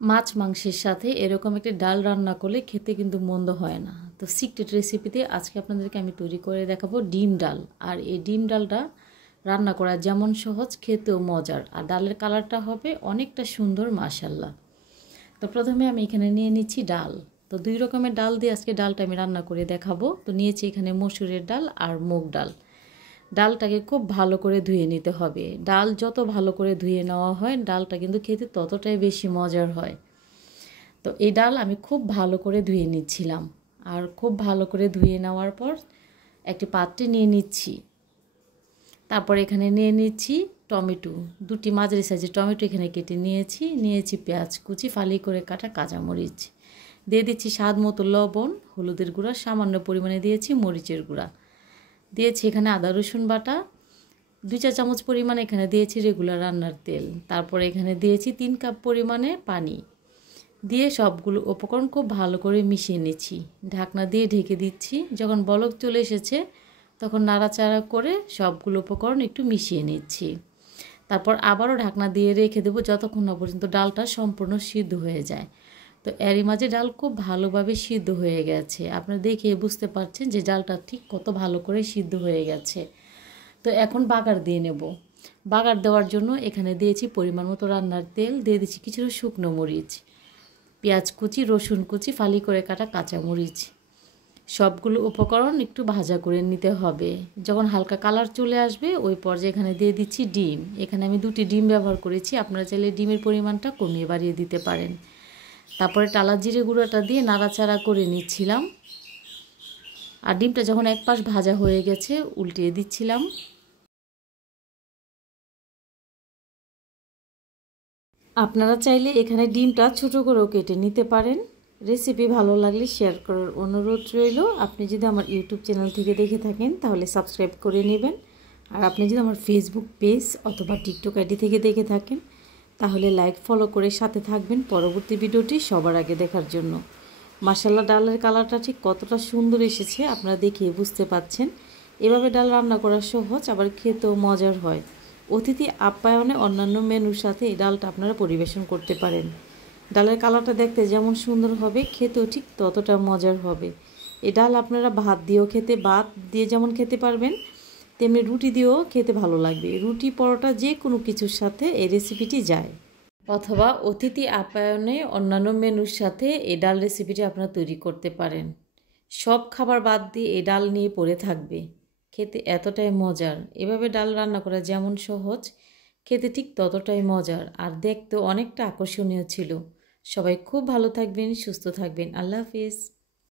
মাছ মাংসের সাথে এরকম একটা ডাল রান্না করলে খেতে কিন্তু মন্দ হয় না। তো সিক্রেট রেসিপিতে আজকে আপনাদেরকে আমি তৈরি করে দেখাবো ডিম ডাল। আর এই ডিম ডালটা রান্না করা যেমন সহজ, খেতেও মজার, আর ডালের কালারটা হবে অনেকটা সুন্দর, মাশাল্লাহ। তো প্রথমে আমি এখানে নিয়ে নিচ্ছি ডাল। তো 2 রকমের ডাল দিয়ে আজকে ডালটা আমি রান্না করে দেখাবো। তো নিয়েছি এখানে মসুরের ডাল আর মুগ ডাল। ডালটাকে খুব ভালো করে ধুয়ে নিতে হবে। ডাল যত ভালো করে ধুয়ে নেওয়া হয় ডালটা কিন্তু খেতে ততটাই বেশি মজার হয়। তো এই ডাল আমি খুব ভালো করে ধুয়ে নিচ্ছিলাম। আর খুব ভালো করে ধুয়ে নেওয়ার পর একটি পাত্রে নিয়ে নিচ্ছি। তারপর এখানে নিয়ে নিচ্ছি টমেটো, 2টি মাঝারি সাইজের টমেটো এখানে কেটে নিয়েছি পেঁয়াজ কুচি, ফালি করে কাটা কাঁচামরিচ, দিয়ে দিচ্ছি স্বাদ মতো লবণ, হলুদের গুঁড়া সামান্য পরিমাণে দিয়েছি, মরিচের গুঁড়া দিয়েছি, এখানে আদা রসুন বাটা 2 চা চামচ পরিমাণে এখানে দিয়েছি রেগুলার রান্নার তেল। তারপরে এখানে দিয়েছি 3 কাপ পরিমাণে পানি দিয়ে সবগুলো উপকরণ খুব ভালো করে মিশিয়ে নিচ্ছি। ঢাকনা দিয়ে ঢেকে দিচ্ছি। যখন বলক চলে এসেছে তখন নাড়াচাড়া করে সবগুলো উপকরণ একটু মিশিয়ে নিচ্ছি। তারপর আবারও ঢাকনা দিয়ে রেখে দেবো যতক্ষণ না পর্যন্ত ডালটা সম্পূর্ণ সিদ্ধ হয়ে যায়। তো এরই মাঝে ডাল খুব ভালোভাবে সিদ্ধ হয়ে গেছে। আপনারা দেখে বুঝতে পারছেন যে ডালটা ঠিক কত ভালো করে সিদ্ধ হয়ে গেছে। তো এখন বাগার দিয়ে নেব। বাগার দেওয়ার জন্য এখানে দিয়েছি পরিমাণ মতো রান্নার তেল, দিয়ে দিচ্ছি কিছু শুকনো মরিচ, পেঁয়াজ কুচি, রসুন কুচি, ফালি করে কাটা কাঁচামরিচ। সবগুলো উপকরণ একটু ভাজা করে নিতে হবে। যখন হালকা কালার চলে আসবে ওই পর্যায়ে এখানে দিয়ে দিচ্ছি ডিম। এখানে আমি 2টি ডিম ব্যবহার করেছি, আপনারা চাইলে ডিমের পরিমাণটা কমিয়ে বাড়িয়ে দিতে পারেন। তারপরে টালা জিরে গুঁড়োটা দিয়ে নাড়াচাড়া করে নিচ্ছিলাম। আর ডিমটা যখন এক পাশ ভাজা হয়ে গেছে উল্টিয়ে দিচ্ছিলাম। আপনারা চাইলে এখানে ডিমটা ছোট করেও কেটে নিতে পারেন। রেসিপি ভালো লাগলে শেয়ার করার অনুরোধ রইল। আপনি যদি আমার ইউটিউব চ্যানেল থেকে দেখে থাকেন তাহলে সাবস্ক্রাইব করে নেবেন। আর আপনি যদি আমার ফেসবুক পেজ অথবা টিকটক আইডি থেকে দেখে থাকেন তাহলে লাইক ফলো করে সাথে থাকবেন পরবর্তী ভিডিওটি সবার আগে দেখার জন্য। মাশাআল্লাহ, ডালের কালারটা ঠিক কতটা সুন্দর এসেছে আপনারা দেখে বুঝতে পাচ্ছেন। এভাবে ডাল রান্না করা সহজ, আবার খেতেও মজার হয়। অতিথি আপ্যায়নে অন্যান্য মেনুর সাথে এই ডালটা আপনারা পরিবেশন করতে পারেন। ডালের কালারটা দেখতে যেমন সুন্দর হবে খেতেও ঠিক ততটা মজার হবে। এই ডাল আপনারা ভাত দিয়ে যেমন খেতে পারবেন তেমনি রুটি দিয়েও খেতে ভালো লাগবে। রুটি, পরোটা যে কোনো কিছুর সাথে এই রেসিপিটি যায়। অথবা অতিথি আপ্যায়নে অন্যান্য মেনুর সাথে এই ডাল রেসিপিটি আপনারা তৈরি করতে পারেন। সব খাবার বাদ দিয়ে এই ডাল নিয়ে পড়ে থাকবে। খেতে এতটাই মজার। এভাবে ডাল রান্না করা যেমন সহজ, খেতে ঠিক ততটাই মজার, আর দেখতেও অনেকটা আকর্ষণীয় ছিল। সবাই খুব ভালো থাকবেন, সুস্থ থাকবেন। আল্লাহ হাফেজ।